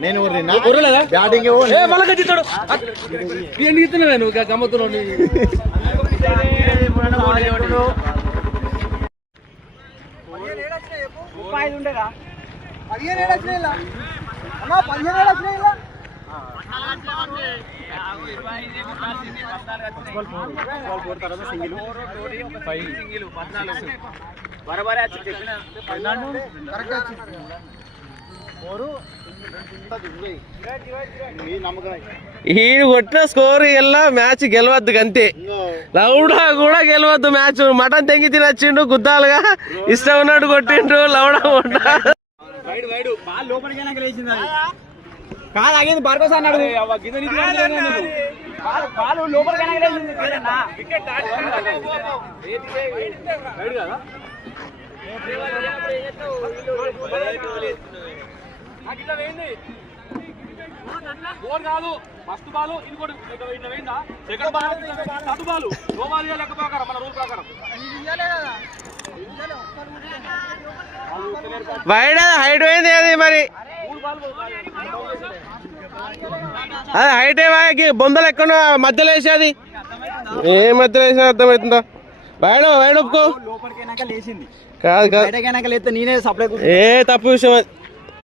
నేను బ్యాటింగ్ నువ్వు గమ్మతున్నావు ఈయన కొట్టిన స్కోర్ ఇలా మ్యాచ్ గెలవద్దు అంతే. లౌడా కూడా గెలవద్దు మ్యాచ్. మటన్ తెంగి తినొచ్చిండు గుద్దాలుగా, ఇష్టం ఉన్నట్టు కొట్టిండు లౌడా. కాదు ఆగింది బార్కోస్ అన్నాడు. కాదు ఫస్ట్ బాల్ ఇంకోటి పోయిందా, second ball third ball no ball లెక్క ప్రకారం మన రూల్ ప్రకారం. వైడ్ హైట్ పోయింది అది మరి. అది హైట్ బొందలు ఎక్కడ మధ్యలో వేసేది, ఏ మధ్యలో వేసా అర్థమవుతుందా? వైడ్ వైడ్ ఒప్పుకో. కాదు కాదు, ఏ తప్పు విషయం.